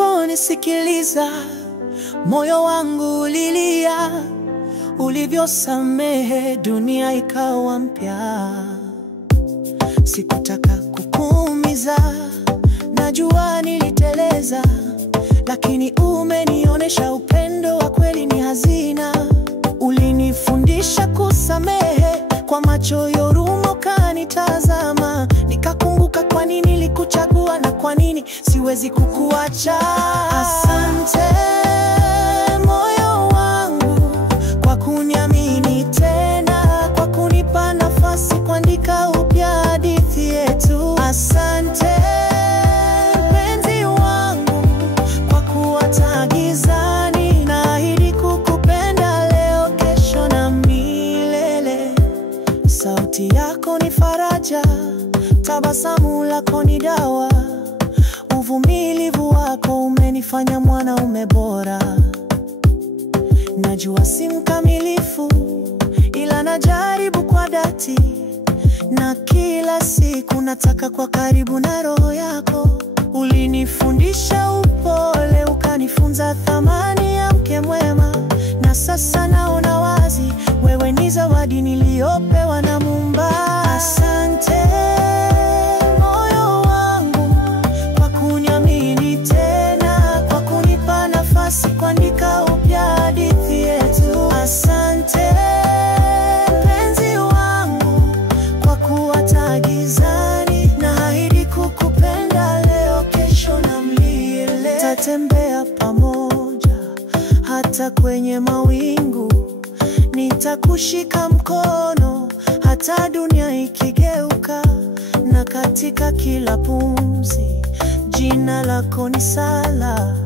uliponisikiliza, moyo wangu ulilia. Ulivyosamehe, dunia ikawa mpya. Sikutaka kukuumiza, najua niliteleza, lakini umenionesha upendo wa kweli ni hazina. Ulinifundisha kusamehe, kwa macho ya huruma ukanitazama. Nikakumbuka kwa nini nilikuchagua na kwa nini siwezi kukuacha. Asante moyo wangu kwa kuniamini tena, kwa kunipa nafasi kuandika upya hadithi yetu. Asante mpenzi wangu kwa kuacha gizani, naahidi kukupenda leo, kesho na milele. Sauti yako ni faraja, tabasamu lako ni dawa, uvumilivu wako umenifanya mwanaume bora. Najua si mkamilifu, ila najaribu kwa dhati, na kila siku nataka kwa karibu na roho yako. Ulinifundisha upole, ukanifunza thamani ya mke mwema, na sasa naona wazi wewe ni zawadi niliyopewa na Muumba. Asante moyo wangu kwa kuniamini tena, kwa kunipa nafasi kuandika upya hadithi yetu. Asante mpenzi wangu kwa kuacha gizani, naahidi kukupenda leo, kesho na milele. Tutatembea pamoja hata kwenye mawingu, nitakushika mkono hata dunia ikigeuka, na katika kila pumzi jina lako ni sala.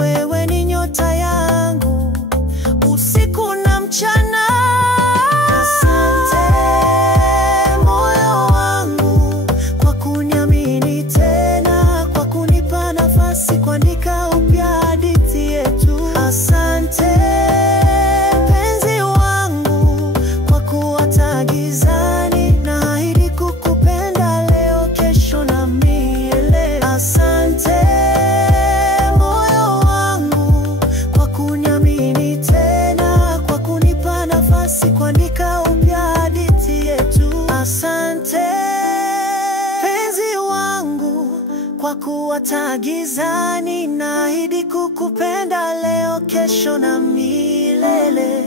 Wewe ni nyota yangu usiku na mchana. Asante moyo wangu kwa kuniamini tena, kwa kunipa nafasi kuandika upya hadithi yetu. Asante mpenzi wangu kwa kuacha gizani, naahidi kukupenda leo, kesho na milele. Asante moyo wangu kwa kuniamini tena, kwa kunipa nafasi kuandika upya hadithi yetu. Asante mpenzi wangu kwa kuacha gizani, naahidi kukupenda leo, kesho na milele.